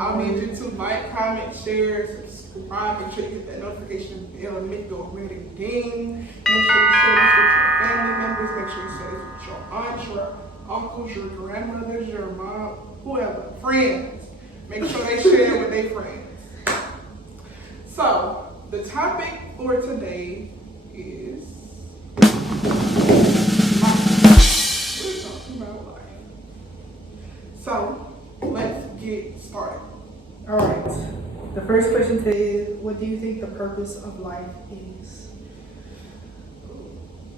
I'll need you to like, comment, share, subscribe, make sure you hit that notification bell and make your ring ding. Make sure you share this with your family members. Make sure you share this with your aunts, your uncles, your grandmothers, your mom, whoever, friends. Make sure they share it with their friends. So, the topic for today is life. We're talking about life. So, let's get started. All right. The first question today is, what do you think the purpose of life is?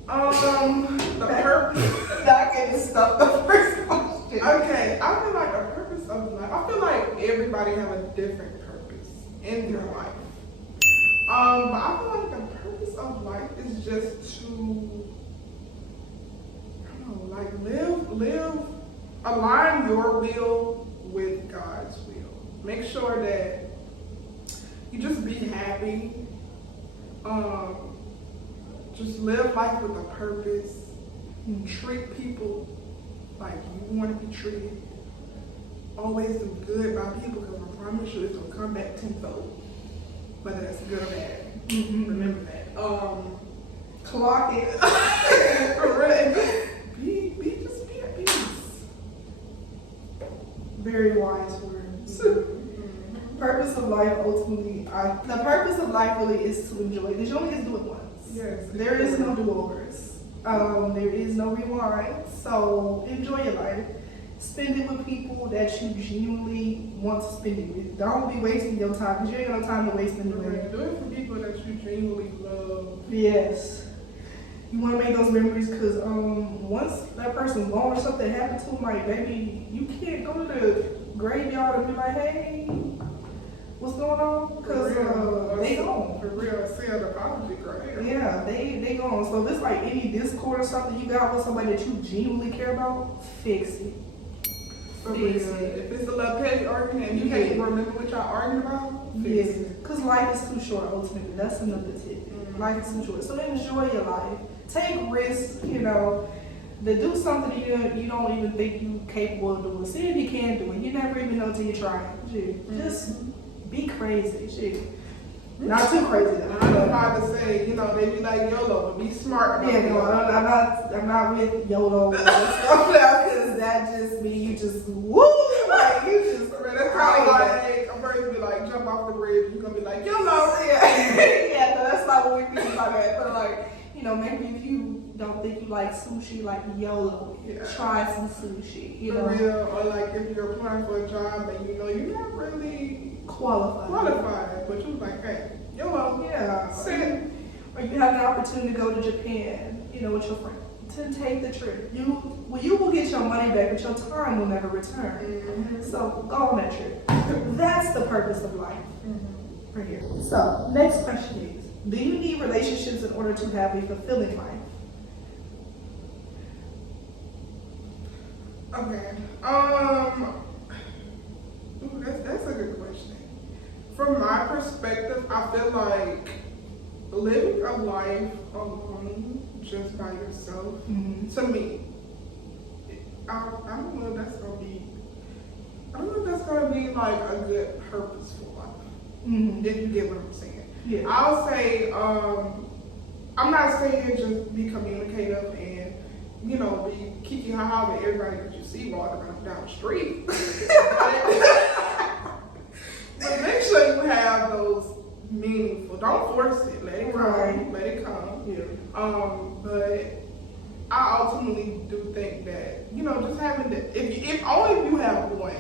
The purpose. Not getting stuff. The first question. Okay, I feel like the purpose of life. I feel like everybody have a different purpose in their life. But I feel like the purpose of life is just to, I don't know, like align your will with God's will. Make sure that you just be happy. Just live life with a purpose. Treat people like you want to be treated. Always do good by people, because I promise you it's gonna come back tenfold. Whether that's good or bad. Remember that. Clock it. For real. Just be at peace. Very wise words. Purpose of life, ultimately, the purpose of life really is to enjoy, because you only get to do it once. Yes. There is no do-overs. There is no rewind. So enjoy your life. Spend it with people that you genuinely want to spend it with. Don't be wasting your time, because you ain't got no time to waste anyway. Do it for people that you genuinely love. Yes. You want to make those memories, because once that person's gone or something happens to them, like, baby, you can't go to the graveyard and be like, hey, what's going on? Because they gone. For real, send an apology, right? Yeah, they gone. So if it's like any discord or something you got with somebody that you genuinely care about, fix it. For real. If it's a little petty argument and you can't even remember what y'all arguing about, fix Yes, it. because life is too short, ultimately. That's another tip. Life is too short. So enjoy your life. Take risks, to do something you don't even think you're capable of doing. See if you can do it. You never even know till you try it. Shit. Just be crazy. Shit. Not too crazy though. I'm about to say, they be like YOLO, but be smart. Yeah, no, I'm not with YOLO and stuff now, because that just means you just woo, like you just. That's kind of like a person be like jump off the bridge. You're gonna be like YOLO. Yeah, no, that's not what we mean by that. But like, maybe if you don't think you like sushi, like YOLO, try some sushi. For real, or like if you're applying for a job and you're not really qualified, but you was like, hey, YOLO. Yeah. Or you have an opportunity to go to Japan, with your friend, to take the trip. You will get your money back, but your time will never return. So go on that trip. That's the purpose of life. Right here. So next question is, do you need relationships in order to have a fulfilling life? Okay. That's a good question. From my perspective, I feel like living a life alone, just by yourself, to me, I don't know if that's gonna be like a good purposeful life. If you get what I'm saying. Yeah. I'll say, I'm not saying just be communicative and, be kiki haha with everybody that you see walking down the street. But make sure you have those meaningful. Don't force it. Let it come. Right. Let it come. Yeah. But I ultimately do think that just having if only if you have one,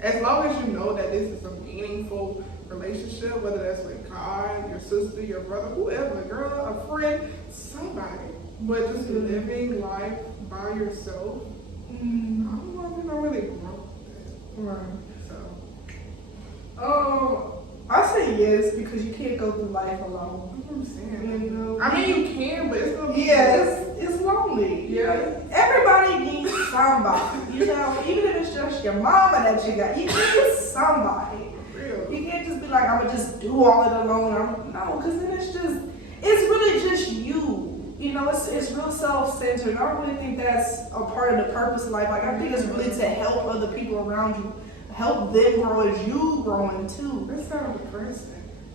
as long as you know that this is a meaningful relationship, whether that's with God, your sister, your brother, whoever, girl, a friend, somebody. But just living life by yourself, I don't know if you're really grow with that. Right. So, I say yes, because you can't go through life alone. that's what I'm saying. I mean, you can, but it's gonna be it's lonely. Yeah. Everybody needs somebody. Even if it's just your mama that you got, you need somebody. real. You can't just be like, I'm gonna just do all it alone. No, because then it's really just you. It's real self-centered. I don't really think that's a part of the purpose of life. Like, I think it's really to help other people around you help them grow as you growing too. That sounds depressing.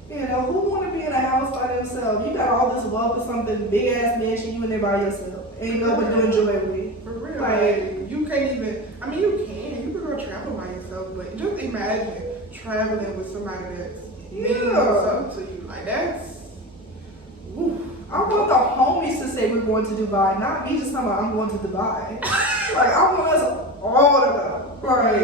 You know, who want to be in a house by themselves? You got all this wealth or something, big ass mansion, you in there by yourself. Ain't nobody to enjoy it with. For real. Like, you can't even, I mean, you can go travel by yourself, but just imagine traveling with somebody that's means something to you. Like, that's, woo. I want the homies to say we're going to Dubai, not me just talking about I'm going to Dubai. Like, I want us all to go. Like,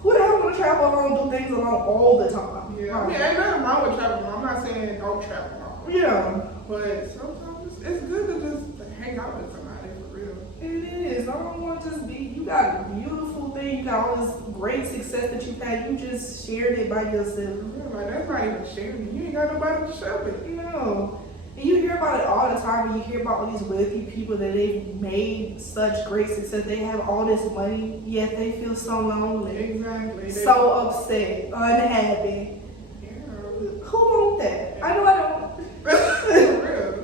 who the hell want to travel alone, do things alone all the time? Yeah, I mean, ain't nothing wrong with traveling. I'm not saying don't travel alone. Yeah. But sometimes it's good to just hang out with somebody, for real. It is. I don't want to just be, you got a beautiful thing, you got all this great success that you've had, you just shared it by yourself. For real, like, that's not even sharing. You ain't got nobody to share with. No. And you hear about it all the time when you hear about all these wealthy people that they've made such great success. They have all this money, yet they feel so lonely. Exactly. So upset, unhappy. Yeah. Who want that? I know I don't. For real.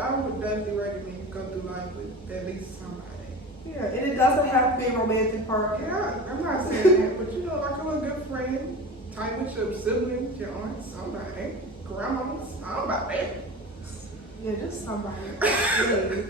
I would definitely recommend you go through life with at least somebody. Yeah, and it doesn't have to be a romantic partner. Yeah, I'm not saying that, but you know, like a little good friend, type with your siblings, your aunt, somebody, grandma, somebody. Yeah, just somebody. Yeah.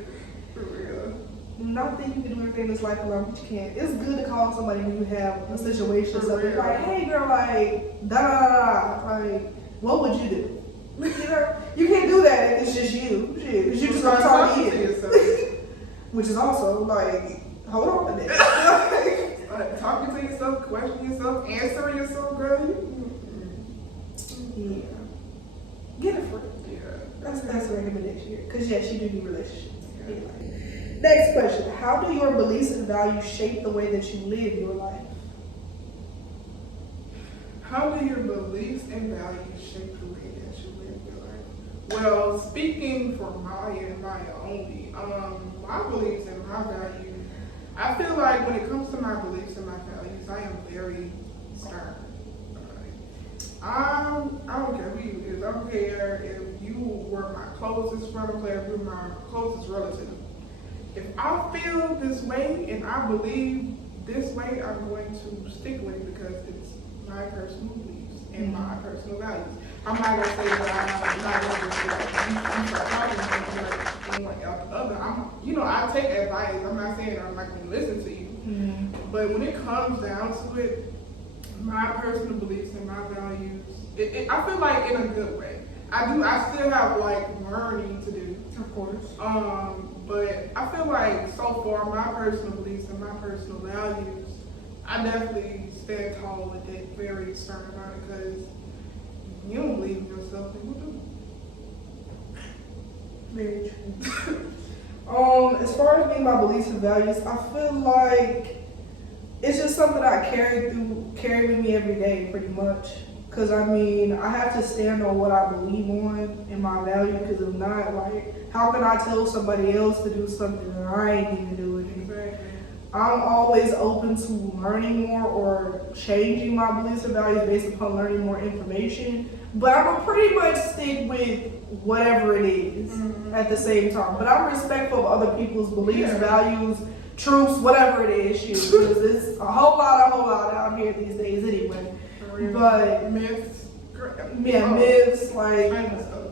For real. Not that you can do everything in this life alone, but you can't. It's good to call somebody when you have a situation. For So real. like, hey girl, like, da da da da. Like, what would you do? You know, you can't do that if it's just you. Shit, 'cause you just gonna talk to you. yourself. Which is also like, hold on a minute. Talking to yourself, questioning yourself, answering yourself, girl. Yeah. Get a friend. Yeah. That's a recommendation here. Because yes, you do need relationships. Yeah. Next question. How do your beliefs and values shape the way that you live your life? How do your beliefs and values shape the way that you live your life? Well, speaking for Maya and Maya only, my beliefs and my values, I feel like when it comes to my beliefs and my values, I am very stern. I don't care who you is. I don't care if you were my closest friend, I don't care if you were my closest relative. If I feel this way and I believe this way, I'm going to stick with it because it's my personal beliefs and my personal values. I'm not gonna say that I'm not gonna say like you start talking to me like anyone else other. I take advice. I'm not saying I'm not gonna listen to you. But when it comes down to it, my personal beliefs and my values, I feel like in a good way. I still have like learning to do. Of course. But I feel like so far my personal beliefs and my personal values, I definitely stand tall with it, very stern about it, because you don't believe in yourself, then you do. Very true. As far as being my beliefs and values, I feel like it's just something I carry with me every day, pretty much. Cause I mean, I have to stand on what I believe on and my value. Cause if not, like, how can I tell somebody else to do something that I ain't even doing? Exactly. I'm always open to learning more or changing my beliefs and values based upon learning more information. But I'm gonna pretty much stick with whatever it is at the same time. But I'm respectful of other people's beliefs, values, truths, whatever it is, because it's a whole lot out here these days anyway. But myths, myths, like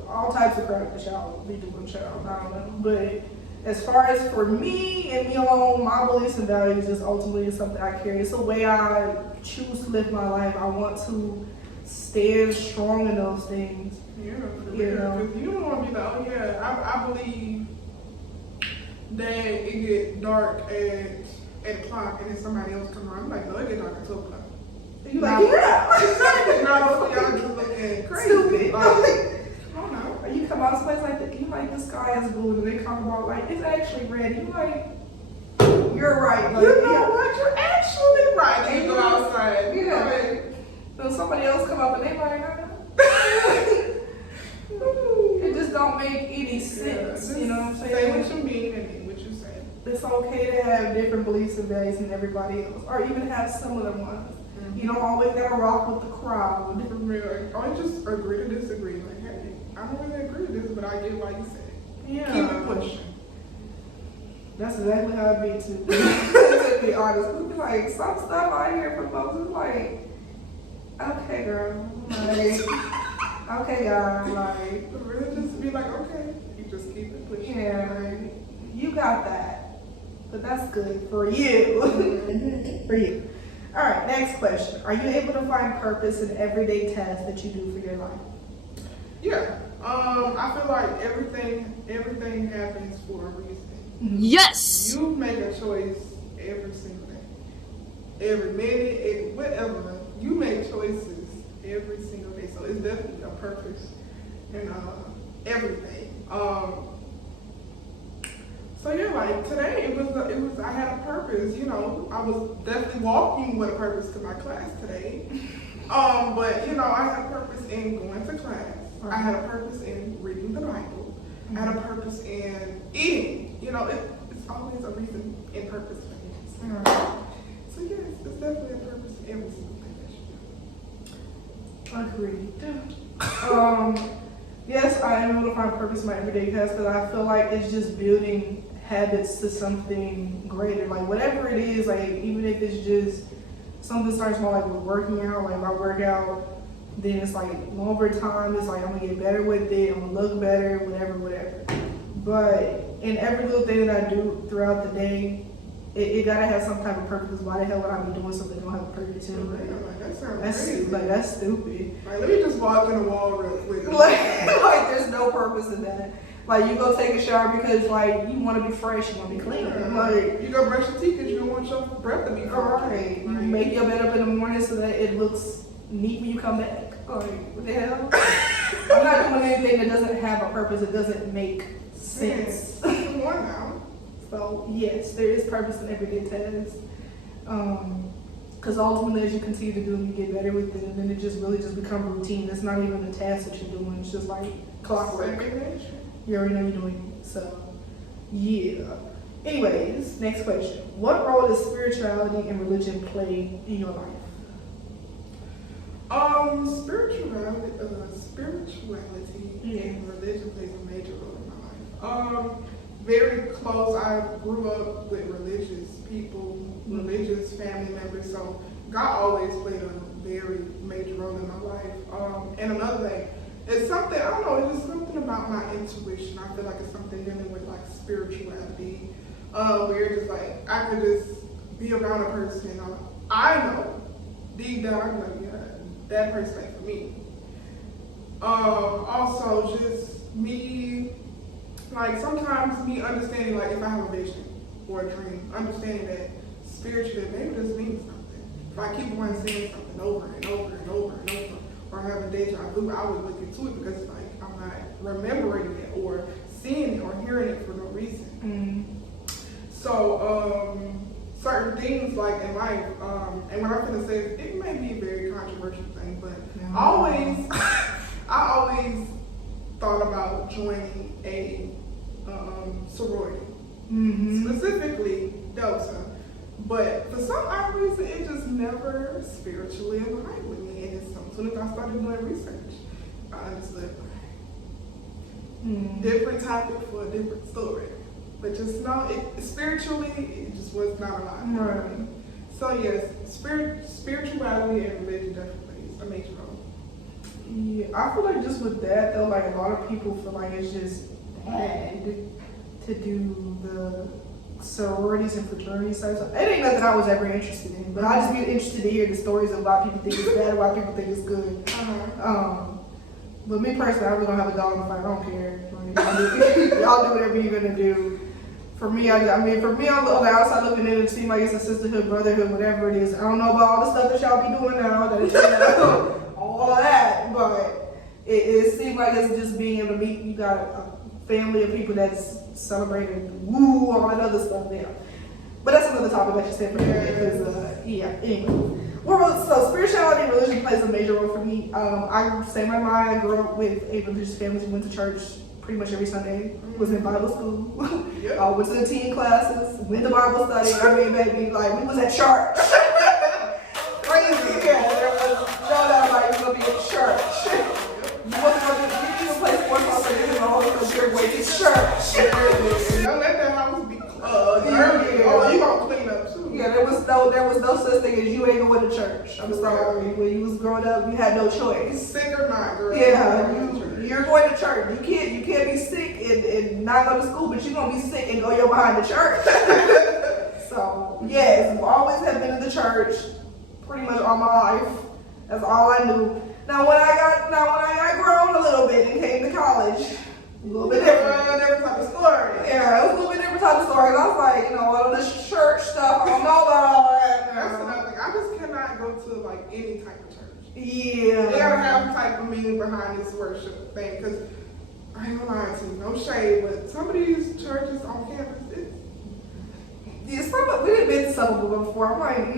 all types of crap that y'all be doing, child. I don't know. But as far as for me and me alone, my beliefs and values is ultimately something I carry. It's the way I choose to live my life. I want to stand strong in those things. Yeah, for You real. know. 'Cause you don't want to be like, oh yeah, I believe that it get dark at 8 o'clock and then somebody else come around. I'm like, no, it get dark at 2 o'clock. You like, yeah. Exactly. Now y'all just looking crazy. Stupid. Like, I don't know. Or you come out someplace like that, you like the sky is blue, and they talk about like it's actually red. You like, you're right. Like, You know what? You're actually right. And you go outside. You know Yeah. it. So somebody else come up and they like, it just don't make any sense. You know what I'm Say saying? what you mean and mean what you say. It's okay to have different beliefs and values than everybody else, or even have similar ones. You don't always gotta rock with the crowd. For real. Or just agree to disagree. Like, hey, I don't really agree with this, but I get why you said it. Yeah. Keep it pushing. That's exactly how it be too. to be honest. We be like, some stuff I hear from folks is like, okay, girl. Like, okay, God. Like, Really just be like, okay, you just keep it pushing. yeah, you got that. But that's good for you. For you. All right, next question. Are you able to find purpose in everyday tasks that you do for your life? Yeah. I feel like everything happens for a reason. Yes! You make a choice every single day. Every minute, whatever. You make choices every single day. So it's definitely a purpose in everything. So yeah, like today it was I had a purpose, you know. I was definitely walking with a purpose to my class today. But you know, I had a purpose in going to class. I had a purpose in reading the Bible. I had a purpose in eating. You know, it's always a reason and purpose for things. So yes, it's definitely a purpose in every single thing that you do. Agreed. Yes, I am able to find purpose in my everyday tasks, but I feel like it's just building habits to something greater. Like whatever it is, like even if it's just something starts small, like with working out, like if I work out, then it's like over time, it's like I'm gonna get better with it, I'm gonna look better, whatever. But in every little thing that I do throughout the day, it gotta have some type of purpose. Why the hell would I be doing something that don't have a purpose to it? Yeah, like, that sounds That's crazy. that's stupid. Like, let me just walk in the wall real quick. Like there's no purpose in that. Like you go take a shower because like you want to be fresh, you want to be clean. Like You go brush your teeth because you don't want your breath to be funky. right, you make your bed up in the morning so that it looks neat when you come back. Like what the hell? I'm not doing anything that doesn't have a purpose. It doesn't make sense. Come on now. So yes, there is purpose in everyday tasks. Because ultimately, as you continue to do them, you get better with it, and then it just really just become routine. It's not even a task that you're doing; it's just like clockwork. Second nature. You already know you're doing it. So, yeah. Anyways, next question: what role does spirituality and religion play in your life? Spirituality and religion plays a major role in my life. Very close. I grew up with religious people, religious family members, so God always played a very major role in my life. And another thing, it's something, I don't know, it's just something about my intuition. I feel like it's something dealing with like spirituality, where it's just like, I could just be around a person, I know, deep down, I know, yeah, that person ain't for me. Also, just me, like sometimes me understanding, like if I have a vision or a dream, understanding that spiritually, maybe this means something. If I keep on saying something over and over and over and over, or having deja vu, I would look into it because like I'm not remembering it or seeing it or hearing it for no reason. So certain things like in life, and what I'm gonna say is it may be a very controversial thing, but I always thought about joining a sorority, specifically Delta. But for some odd reason, it just never spiritually aligned with me. And as soon as I started doing research, I understood different topic for a different story. But just know, spiritually, it just was not aligned. Right. So yes, spirituality and religion definitely plays a major role. Yeah, I feel like just with that though, like a lot of people feel like it's just bad to do the sororities and fraternities type stuff. It ain't nothing I was ever interested in, but I just be interested to hear the stories of why people think it's bad, why people think it's good. But me personally, I really don't have a dog in the fight. I don't care. Like, y'all do whatever you're gonna do. For me, on the outside looking in, it seems like it's a sisterhood, brotherhood, whatever it is. I don't know about all the stuff that y'all be doing now, all that, but it seems like it's just being able to meet. You got a family of people that's celebrating, woo, all that other stuff there. But that's another topic that you said for me. Anyway. Well, so spirituality and religion plays a major role for me. I say my mind. I grew up with a religious family. We went to church pretty much every Sunday. Was in Bible school. Went to the teen classes. Went to Bible study. I mean, baby, like we was at church. Crazy. Yeah, there was no doubt about you gonna be at church. You wasn't gonna even play sports all day. You know, because you're way to church. Don't let that house be dirty. Oh, you gonna clean up too. Yeah, there was no such thing as you ain't going to church. I'm sorry. When you was growing up, you had no choice. Sick or not, girl. Yeah, you're going to church. You can't be sick and not go to school, but you're gonna be sick and go your behind the church. So yes, I always have been in the church pretty much all my life. That's all I knew. Now when I got grown a little bit and came to college, a little bit different. Different type of story. Yeah, it was a little bit different type of story. I was like, all this church stuff, I don't know about all that. That's another thing. I just cannot go to like any type of church. Yeah. They gotta have some type of meaning behind this worship thing, because I ain't gonna lie to you, no shade, but some of these churches on campus, We didn't been to some of them before. I'm like,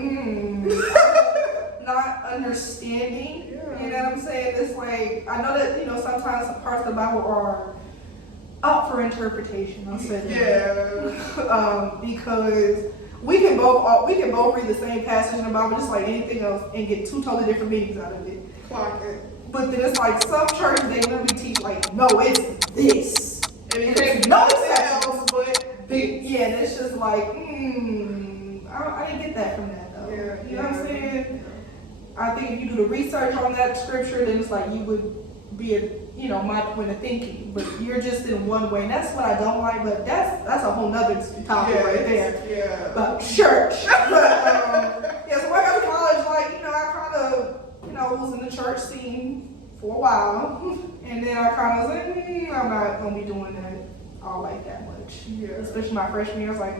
not understanding. Yeah. You know what I'm saying? It's like, I know that, sometimes some parts of the Bible are up for interpretation. I'll say that. yeah. Because we can both read the same passage in the Bible just like anything else and get two totally different meanings out of it. Clock it. But then it's like some churches, they literally teach like, no, it's this. And it It's can't be no nothing exceptions. else but this. Yeah, and it's just like, I didn't get that from that though. Yeah, You know what I'm saying? I think if you do the research on that scripture, then it's like you would be my point of thinking. But you're just in one way, and that's what I don't like. But that's a whole nother topic right there. Yeah. But church. But so when I got to college, I kind of was in the church scene for a while, and then I kind of was like, I'm not gonna be doing that all like that much. Yeah. Especially my freshman year, I was like,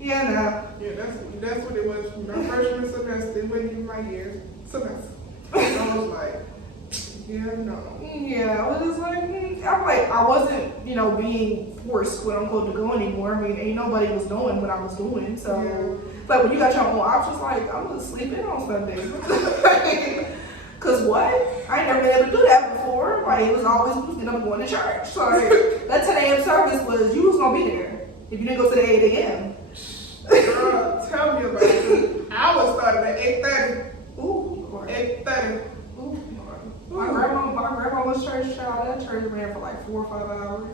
yeah, nah. Yeah, that's what it was. My freshman semester, it wasn't even my year. Semester. I was like, yeah, no. Yeah, I was just like, I wasn't, being forced, quote unquote, to go anymore. I mean, ain't nobody was doing what I was doing. So, like, when you got your own options, like, I was sleeping on Sunday. Cause what? I ain't never been able to do that before. Like, it was always getting up going to church. So, like, that 10 a.m. service was, you was gonna be there if you didn't go to the 8 a.m. Girl, tell me about it. I was started at 8:30. Ooh, Lord. 8:30. Ooh, Lord. My grandma was church child. That church ran for like 4 or 5 hours.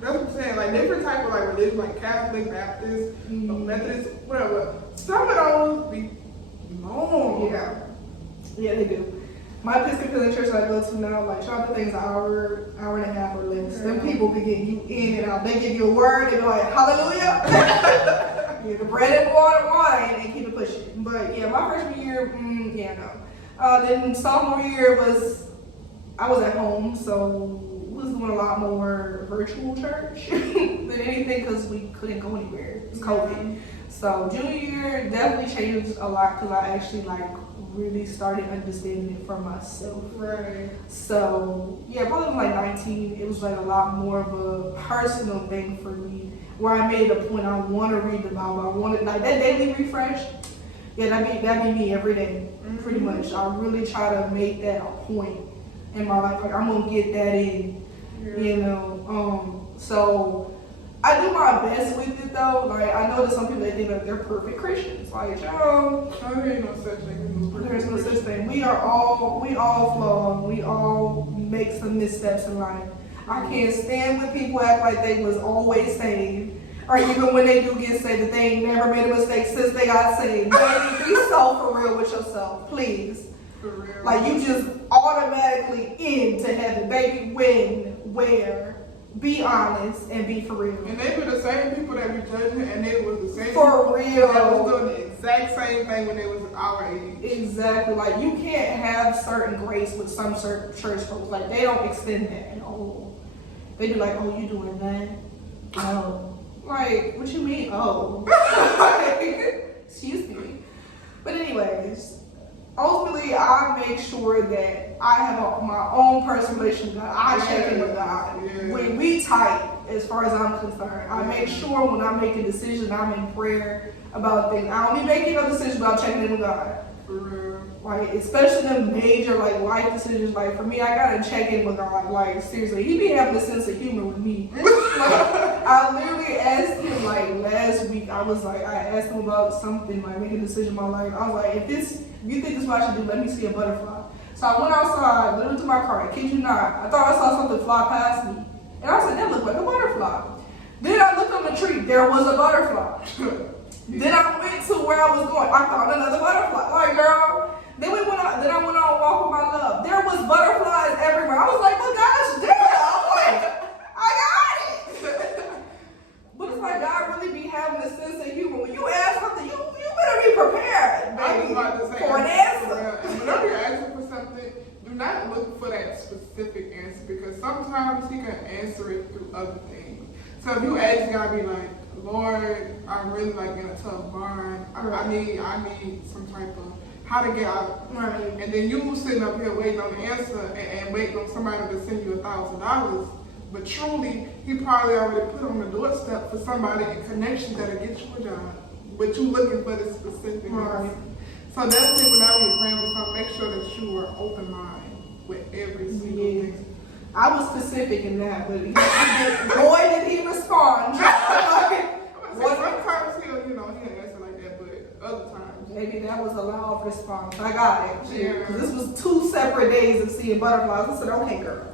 That's what I'm saying. Like different type of like religion, like Catholic, Baptist, Methodist, whatever. Some of those be long. Yeah, they do. My Episcopalian church that I go to now, like, shout out to things an hour and a half or less. Them people be getting you in and out. They give you a word, they be like, hallelujah. Give the bread and wine, and keep it pushing. But yeah, my freshman year, no. Then sophomore year I was at home, so we was doing a lot more virtual church than anything because we couldn't go anywhere. It was COVID. So junior year definitely changed a lot because I actually really started understanding it for myself. Right. So yeah, probably like 19, it was like a lot more of a personal thing for me, where I made a point I want to read the Bible. I wanted like that daily refresh. Yeah, that'd be me every day, pretty much. I really try to make that a point in my life. Like I'm gonna get that in, So I do my best with it though. Like I know that some people that think that they're perfect Christians. Like, there ain't no such thing. there's no such thing. We all flawed. We all make some missteps in life. I can't stand when people act like they was always saved, or even when they do get saved, that they ain't never made a mistake since they got saved. Baby, be so for real with yourself, please. For real. Like you just automatically into heaven, baby. When, where? Be honest and be for real. And they were the same people that be judging, and they was the same For people real. that was doing the exact same thing when they was our age. Exactly. Like you can't have certain grace with some certain church folks. Like they don't extend that at all. They be like, oh, you doing that? Oh. Like, what you mean? Oh. Excuse me. But anyways, ultimately I make sure that I have my own personal relationship with God. I check in with God. Yeah. When we tight, as far as I'm concerned, I make sure when I make a decision, I'm in prayer about things. I don't be making no decision about checking in with God. For real. Like, especially the major, life decisions. Like, for me, I gotta check in with God. Like, seriously, he be having a sense of humor with me. I literally asked him, last week, I asked him about something, making a decision in my life. I was like, if you think this is what I should do, let me see a butterfly. So I went outside, literally to my car, I kid you not. I thought I saw something fly past me. And I was like, that looked like a butterfly. Then I looked on the tree, there was a butterfly. Then I went to where I was going. I found another butterfly. Like, girl. Then I went on a walk with my love. There was butterflies everywhere. I was like, well, gosh damn. Like, I got it. But it's like God really be having a sense of humor. When you ask something, you better be prepared, I was baby, about to say, for an answer. and whenever you're asking for something, do not look for that specific answer because sometimes he can answer it through other things. So if you ask God, be like, Lord, I'm really like in a tough bind. I need some type of how to get out. Right. And then you sitting up here waiting on the answer and waiting on somebody to send you $1,000. But truly, he probably already put on the doorstep for somebody in connection that'll get you a job. But you looking for the specific Right. answer. So definitely whenever you're praying for something, make sure that you are open minded with every single thing. I was specific in that, but boy did he respond. Sometimes he'll answer like that, but other times. Maybe that was a loud response. I got it. Yeah. Because this was 2 separate days of seeing butterflies. I said, okay, girl.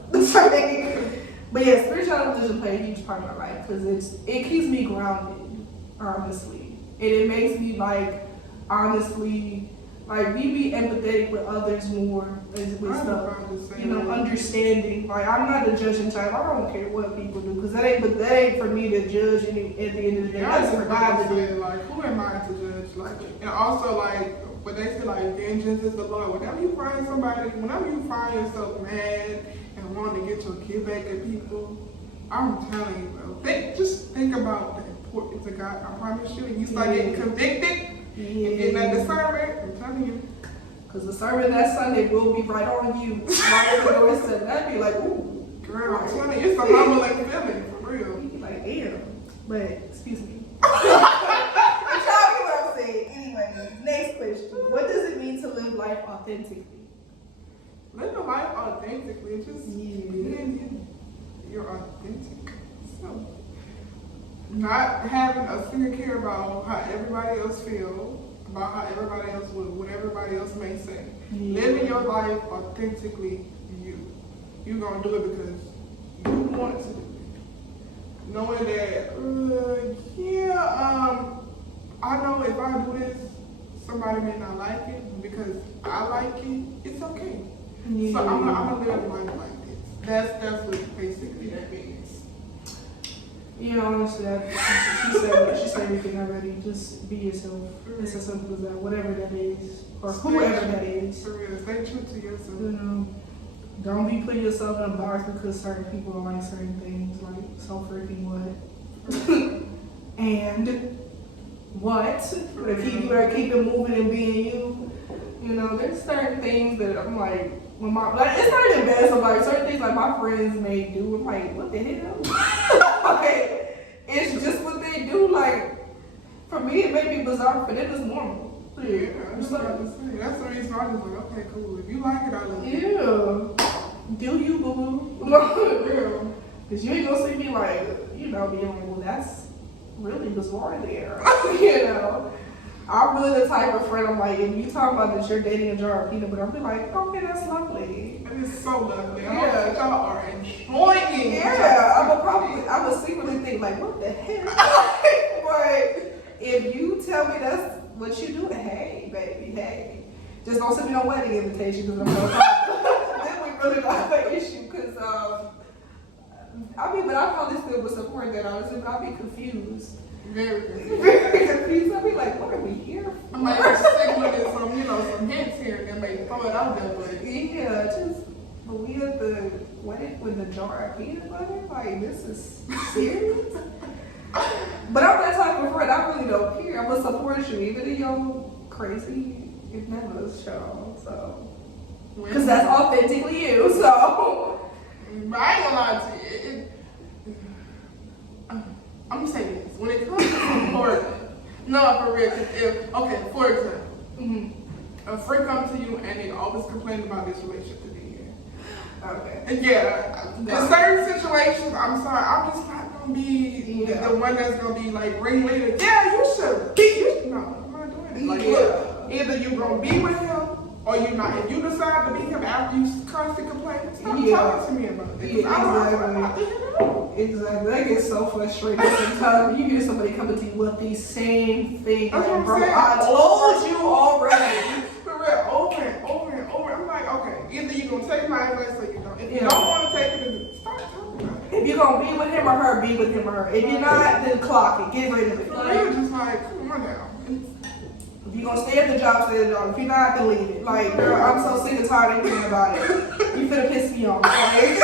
But yeah, spiritual religion play a huge part of my life because it keeps me grounded, honestly. And it makes me honestly, we be empathetic with others more with stuff. Understanding. Like, I'm not a judging type. I don't care what people do because that ain't for me to judge at the end of the day. That's for God to do. Like, who am I to judge? Like, and also when they say vengeance is the Lord. Whenever you find yourself mad and wanting to get your kid back at people, I'm telling you, bro. Just think about the importance of God. I promise you. And you start getting convicted and getting that discernment. I'm telling you. Because the sermon that Sunday will be right on you. Right over the doorstep. That'd be like, ooh. Girl, I'm telling you, it's a humbling feeling, for real. You'd be like, damn. But, excuse me. Y'all get what I'm saying. Anyway, next question. What does it mean to live life authentically? Living life authentically, just being you're authentic. So, not having a single care about how everybody else feels, about how everybody else would, what everybody else may say. Yeah. Living your life authentically, you're gonna do it because you want to do it. Knowing that, I know if I do this, somebody may not like it, but because I like it, it's okay. Yeah. So I'm gonna live life like this. That's what basically that means. Yeah, honestly, she said everything already. Just be yourself. It's as simple as that. Whatever that is, or whoever that is. For real, stay true to yourself. Don't be putting yourself in a box because certain people don't like certain things. Like, so freaking what? And what? You better keep it moving and being you. There's certain things that I'm like, it's not even bad. So certain things like my friends may do. I'm like, what the hell? It's just what they do. Like, for me, it may be bizarre. For them, it's normal. Yeah, that's what I was saying. That's the reason I was like, okay, cool. If you like it, I love it. Yeah. Do you, boo? Because you ain't gonna see me being like, well, that's really bizarre there. I'm really the type of friend, I'm like, if you talk about that you're dating a jar of peanut butter, I'll be like, okay, that's lovely. It is so lovely. I Yeah. hope that y'all are enjoying it. Yeah, I would secretly think, like, what the hell? But if you tell me that's what you do, hey, baby, hey. Just don't send me no wedding invitation because I'm going to then we really don't have an issue because, but I probably still would support that, honestly, but I'll be confused. Very confused. Very confused. I'll be like, what are we here for? I might have to stick with it some hints here and then maybe throw it out there, but but we at the wedding with a jar of peanut butter? Like, this is serious? But I'm that type of friend, I really don't care. I'm gonna support you, even if you're crazy, it's never a show, so. Because that's authentically you, so. But I ain't gonna lie to you. I'm gonna say this. When it comes to support, no, for real. For example, a friend comes to you and they always complain about this relationship to be in. Okay. And in certain situations, I'm sorry, I'm just not gonna be the one that's gonna be like ringleader. Yeah, you should. No, I'm not doing it. Like, look, either you gonna be with him or you not. If you decide to be him after you constantly complain, stop talking to me about this. Yeah, I'm not doing it. Exactly. That gets so frustrating sometimes. You hear somebody coming to you with the same thing. That's what I'm bro, saying. I told you already. For real, over and over and over. I'm like, okay, either you're gonna take my advice or you don't. If you Yeah. don't want to take it, then stop talking about it. If you're gonna be with him or her, be with him or her. If you're not, then clock it. Get rid of it. For real, just like, come on now. If you're gonna stay at the job, stay at the job. If you're not, then leave it. Like, girl, I'm so sick and tired of hearing about it. You finna piss me off. Like,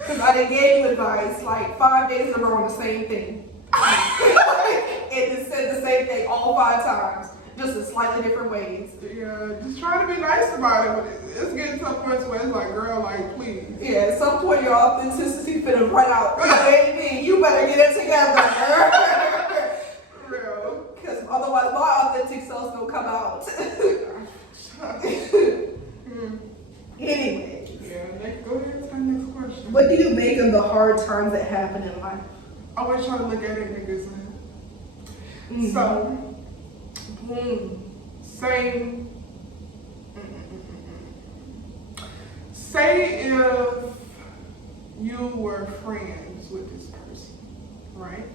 cause I done gave you advice like 5 days in a row on the same thing. And just said the same thing all 5 times. Just in slightly different ways. Yeah, just trying to be nice about it, but it's getting to a point where it's like, girl, like, please. Yeah, at some point your authenticity finna run out. Baby, you better get it together. For real. Cause otherwise my authentic self's gonna come out. Anyway. Yeah, go ahead to the next question. What do you make of the hard times that happen in life? I always try to look at it in a good sense. Mhm. So, say if you were friends with this person, right?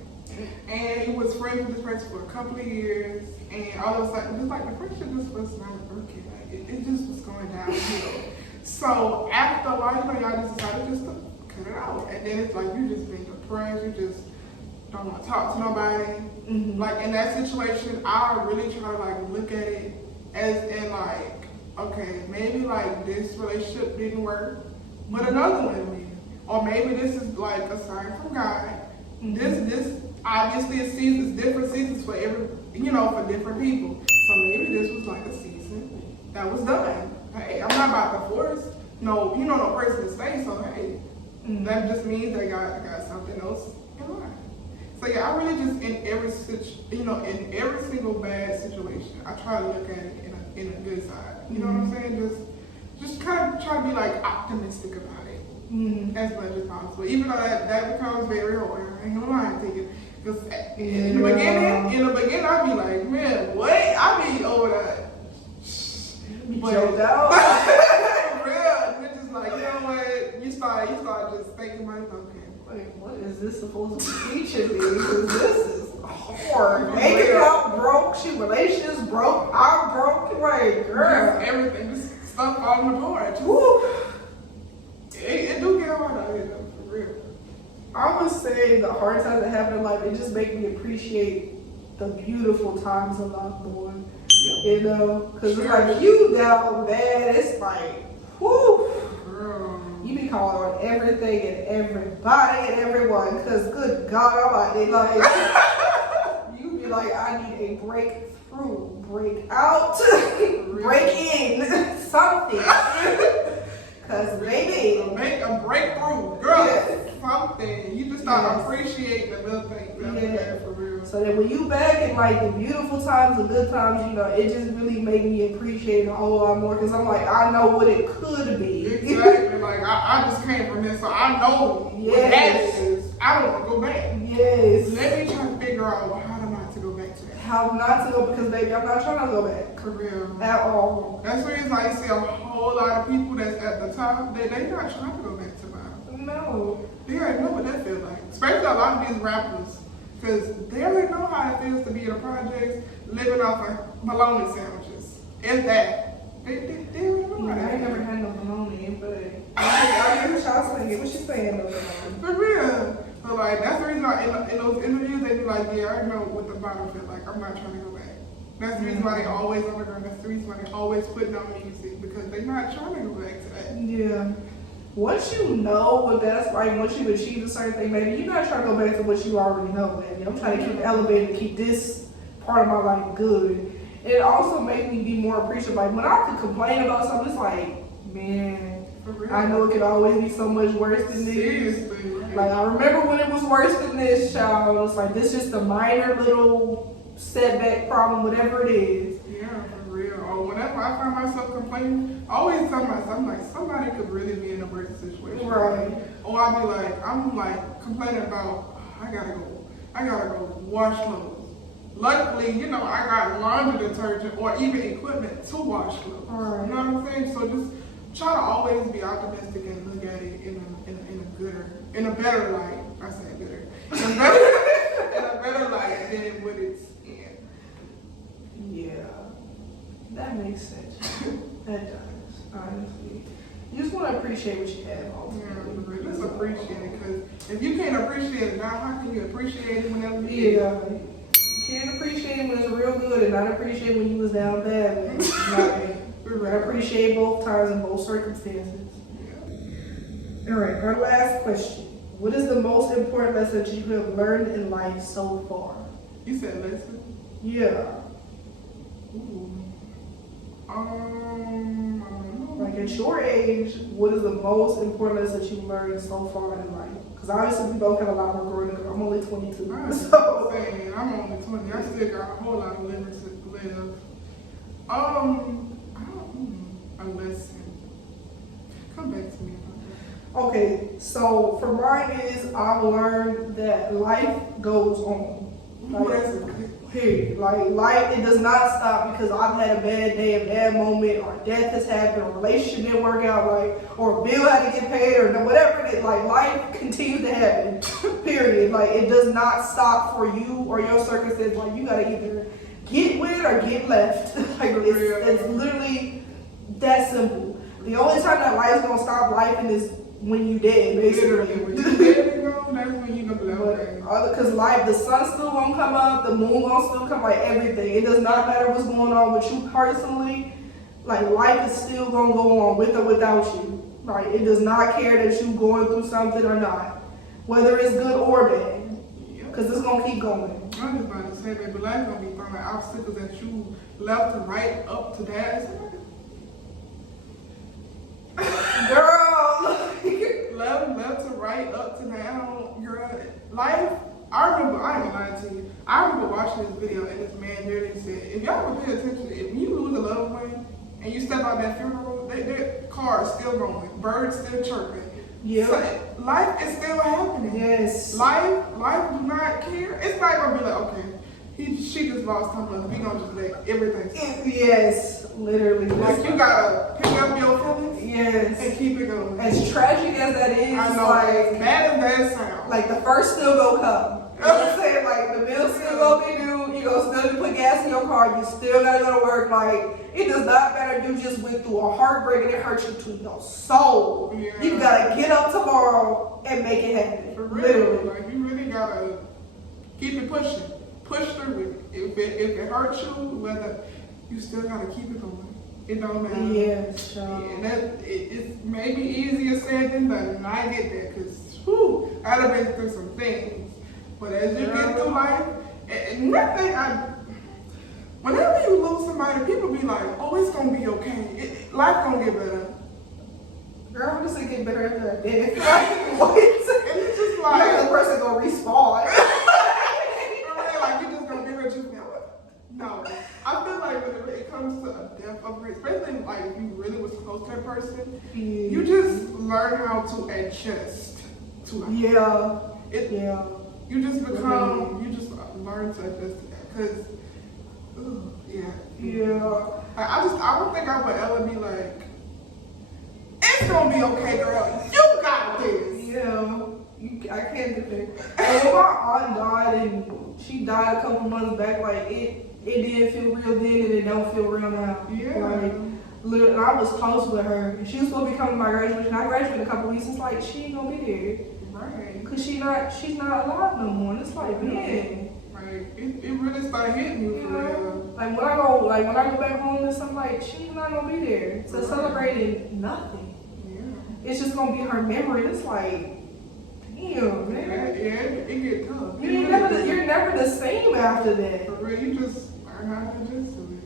And you was friends with this person for a couple of years, and all of a sudden, just like the friendship just was not working. Like, it just was going downhill. So after a while, y'all just decided just to cut it out. And then it's like you just being depressed, you just don't want to talk to nobody. Mm-hmm. Like in that situation, I really try to like look at it as in like, okay, maybe like this relationship didn't work, but another one did. Or maybe this is like a sign from God. Mm-hmm. This obviously is seasons, different seasons for for different people. So maybe this was like a season that was done. Hey, I'm not about to force no person to stay. So hey, that just means they got something else in mind. So yeah, I really just in every single bad situation, I try to look at it in a good side. You know what I'm saying? Just kind of try to be like optimistic about it as much as possible. Even though that becomes very hard. I ain't gonna lie to you. Because in the beginning, I'd be like, man, what? I'd be over that. But choked out. For real, it's just like, you know what? You start just thinking about it, okay. Wait, what is this supposed to be teaching me? Because this is hard. Bank account broke, relations broke, I'm broke. Like, girl. Just everything, just stuff falling apart. It do get hard out here though, for real. I would say the hard times that happen in life, it just make me appreciate the beautiful times in life more. You know, because it's like you down bad, it's like, whoo. You be calling on everything and everybody and everyone, because good God Almighty, like, you be like, I need a breakthrough, break out, break in, something. Because baby. Make a breakthrough, girl, something. You just start appreciating the little things. For real. So that when you back in like the beautiful times, the good times, it just really made me appreciate it a whole lot more. Because I'm like, I know what it could be. Exactly. Like I just came from this, so I know what that is. I don't want to go back. Yes. Let me try to figure out how not to go back to that. How not to go, because baby, I'm not trying to go back. For real. At all. That's the reason I see a whole lot of people that's at the top, they not trying to go back to the bottom. No. They already know what that feels like. Especially a lot of these rappers. Because they already know how it feels to be in the projects, living off of bologna sandwiches. If that. They already know how I ain't never had no bologna, but I get what y'all saying. Get what she's saying though. For real. So like that's the reason why in those interviews they be like, yeah, I know what the bottom feels like. I'm not trying to go back. That's the reason why they always underground. That's the reason why they always putting out music, because they're not trying to go back to that. Yeah. Once you know what that's like, once you achieve a certain thing, baby, you're not trying to go back to what you already know, baby. I'm trying to keep elevating, keep this part of my life good. It also makes me be more appreciative. Like when I could complain about something, it's like, man, I know it could always be so much worse than this. Seriously. Like I remember when it was worse than this, child. It's like this just a minor little setback problem, whatever it is. Yeah, for real. Or whenever I find myself complaining, I always tell myself, I'm like, somebody could really be in a worse situation. Right. Or I'll be like, I'm like complaining about, I gotta go wash clothes. Luckily, I got laundry detergent or even equipment to wash clothes. Right. You know what I'm saying? So just try to always be optimistic and look at it in a better light. I say better. In a better light than what it's in. Yeah, that makes sense. That does, honestly. You just want to appreciate what you have ultimately. Yeah, just appreciate it, because if you can't appreciate it now, how can you appreciate it whenever you get it? You can't appreciate it when it's real good and not appreciate when you was down bad. You gotta appreciate both times and both circumstances. Yeah. All right, our last question. What is the most important lesson that you have learned in life so far? You said lesson? Yeah. Ooh. I don't know. Like at your age, what is the most important lesson that you've learned so far in life? Because obviously we both have a lot more growing up. I'm only 22. I'm So. saying, I'm only 20. I still got a whole lot of living to live. A lesson. Come back to me about Okay, so for mine is I've learned that life goes on. that. Ooh, that's a good. Hey, like life, it does not stop because I've had a bad day, a bad moment, or death has happened, or a relationship didn't work out, like, or a bill had to get paid, or whatever it is. Like life continues to happen. Period. Like it does not stop for you or your circumstance. Like you gotta either get with or get left. Like it's literally that simple. The only time that life's gonna stop life is when you dead, basically. When you dead and gone, that's when you gonna be like, okay. Because life, the sun's still gonna come up, the moon gonna still come, like everything. It does not matter what's going on with you personally. Like life is still gonna go on with or without you. Like it does not care that you going through something or not, whether it's good or bad. Because it's gonna keep going. I'm just about to say, baby, life gonna be throwing obstacles at you left to right, up to that. Girl, left to right, up to down, girl. Life, I ain't gonna lie to you. I remember watching this video and this man literally said, if y'all would pay attention, if you lose a loved one and you step out that funeral, their car is still going, birds still chirping. yeah, So, life is still happening. yes, Life do not care. It's not gonna be like, okay, she just lost her mother. We gonna just let everything stop. yes, literally. Like you gotta pick up your feelings Yes. and keep it going. As tragic as that is, I know, like, as bad as that sounds. like the first still gonna come. You know what I'm saying? Like the bill still gonna be due, you gonna still put gas in your car, you still gotta go to work. Like it does not matter if you just went through a heartbreak and it hurt you to your soul. Yeah. You gotta get up tomorrow and make it happen. For real, Literally. like you really gotta keep it pushing. Push through it. If it hurts you, whether you still gotta keep it going. It don't matter. Yes, And it's maybe easier said than done, and I get that because I've been through some things. But as you get through life, and nothing, whenever you lose somebody, people be like, "Oh, it's gonna be okay. Life gonna get better." Girl, I'm just gonna get better after that day. What? And it's just like the person gonna respawn. like you just gonna be hurt. You know what? No, I feel like when it comes to a death of a especially like if you really was close to that person, you just learn how to adjust to it. Yeah. Yeah. You just become, you just learn to adjust to that. Because, Yeah. I don't think I would ever be like, it's gonna be okay, girl. You got this. Yeah. I can't do that. And when my aunt died, and she died a couple months back, like it didn't feel real then, and it don't feel real now. Yeah. Like, literally, I was close with her. And she was supposed to be coming to my graduation. I graduated a couple weeks. It's like she ain't gonna be there. Right. Cause she's not alive no more. And it's like, man. Like it really started hitting you for real. Like when I go back home to something, like she's not gonna be there to celebrate nothing. Yeah. It's just gonna be her memory. It's like, damn, man. It get tough. You're never the same after that. For real, you just learn how to adjust to it.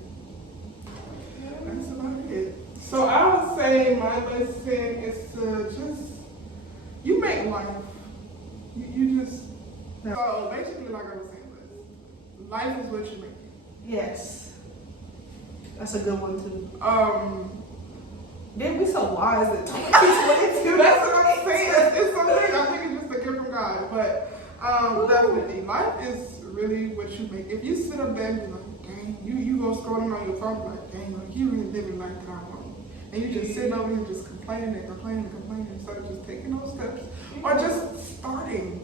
That's about it. So I would say my lesson is to just, you make life. You just, so basically like I was saying, life is what you make it. Yes. That's a good one too. Then we so wise at 22. That's what I'm saying. It's something, I think it's just a gift from God. But definitely, life is really what you make. If you sit up there and be like, dang, you go scrolling on your phone like, dang, like, you really living life that I want. and you just sitting over here just complaining instead of just taking those steps or just starting.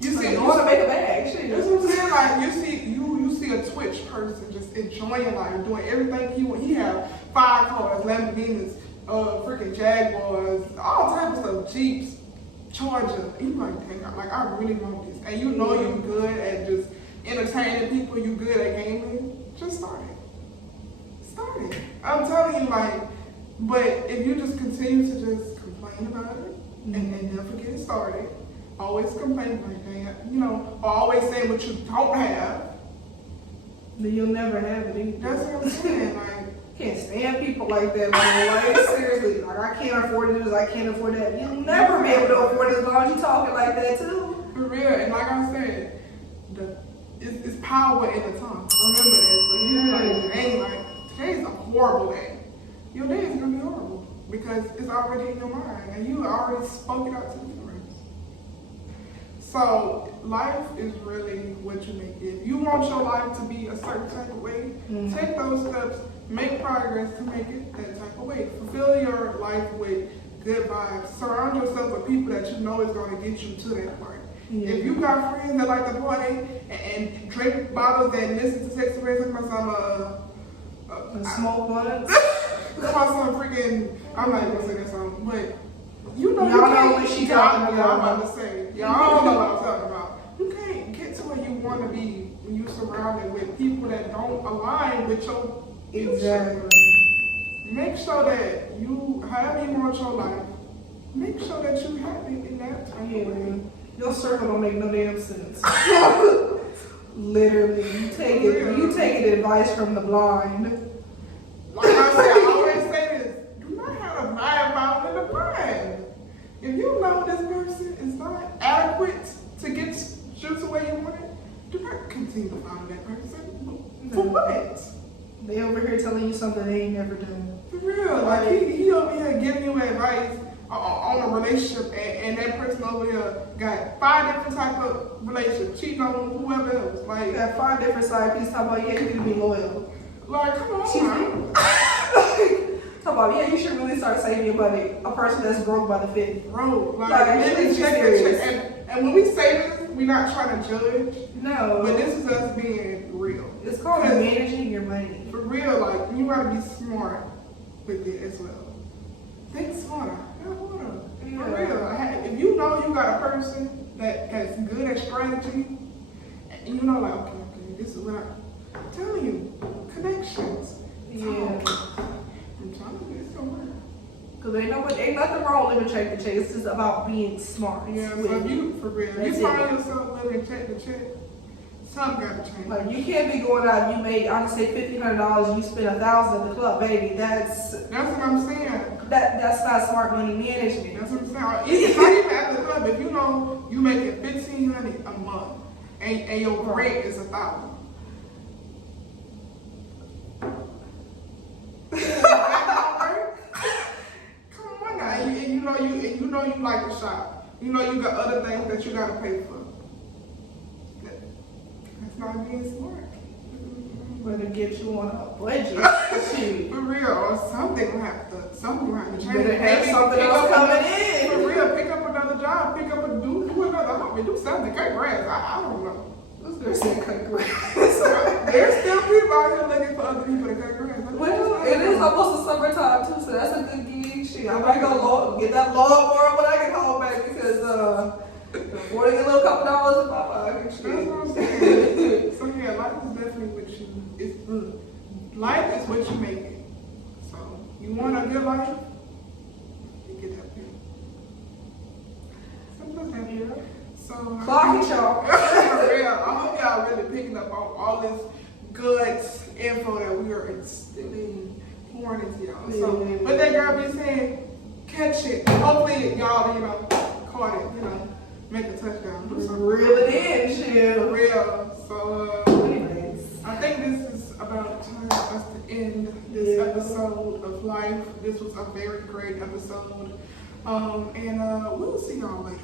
You see, you want to make a bag, shit. That's what I'm saying. Like you see a Twitch person just enjoying life, doing everything he want. He have 5 cars, Lamborghinis, freaking Jaguars, all types of stuff, Jeeps, Charger. You like, dang, like I really want this, and you know you're good at just entertaining people. You good at gaming. Just start it. Start it. I'm telling you, like. But if you just continue to just complain about it and never get started, always complain like that, you know, or always saying what you don't have, then you'll never have it either. That's what I'm saying. Like, can't stand people like that. Like seriously, like I can't afford this, I can't afford that. You'll never be able to afford it as long as you talking like that too. For real, and like I said, it's power in the tongue. Remember that. So you like, dang, like today's a horrible day. Your day is gonna be horrible because it's already in your mind and you already spoke it out to the universe. So life is really what you make it. If you want your life to be a certain type of way, take those steps, make progress to make it that type of way. Fulfill your life with good vibes. Surround yourself with people that you know is gonna get you to that point. If you got friends that like to party and drink bottles and listen to sex radio, talking about some smoke blunts. About some freaking, I'm not even gonna say that song, but you know, y'all know what she talking about. I'm about to say, y'all know what I'm talking about. You can't get to where you want to be when you're surrounded with people that don't align with your exactly. Make sure that you, however you want your life, make sure that you happy in that type of way. Your circle don't make no damn sense. Literally, you taking advice from the blind. Like I said, I always say this, do not have a blind found in the blind. If you know this person is not adequate to get you to where you want it, do not continue to follow that person. For what? They over here telling you something they ain't never done. For real, like he over here giving you advice on a relationship and that person over here got 5 different types of relationships, cheating on whoever else. Like, you got 5 different side pieces talking about, yeah, you need to be loyal. Like, come on. Talk about, yeah, you should really start saving your money. A person that's broke by the 50. Bro, like really check it. And when we say this, we're not trying to judge. No. But this is us being real. It's called managing your money. For real, like, you gotta be smart with it as well. Think smarter. For real. If you know you got a person that's good at strategy, and you know, like, okay, this is what I'm telling you. Connections. Yeah. I'm telling you, it's gonna work. Because ain't nothing wrong living check to check. It's just about being smart. Yeah, so if you, for real, if you find yourself living check to check, something gotta change. Like, you can't be going out, you made, I'd say $1,500, you spend $1,000 at the club, baby. That's what I'm saying. That's not smart money management. That's what I'm saying. It's not even at the club. If you know you making $1,500 a month and your rent is $1,000. Come on now, and you know you like to shop. You know you got other things that you gotta pay for. That's not being smart. Better get you on a budget. For real, or something will have to change. Better have something else coming in. For real, pick up another job, do another hobby, do something, cut grass. I don't know. They're saying cut grass. There's still people out here looking for other people to cut grass. Well, it is almost the summertime too, so that's a good gig. Shit, I might go get that lawnmower when I get home back because before they get a little couple dollars in my pocket. That's what I'm saying. So yeah, life is definitely what you. Life is what you make it. So you want a good life, you get that good. Sometimes happy. So clock it, y'all. For real, I hope y'all really picking up on all this good info that we are instilling, pouring into y'all. So what that girl be saying, catch it. Hopefully y'all, caught it, make a touchdown. Do something. Reel it in, shit. For real. So anyways, I think this is about time for us to end this episode of life. This was a very great episode. And we'll see y'all later.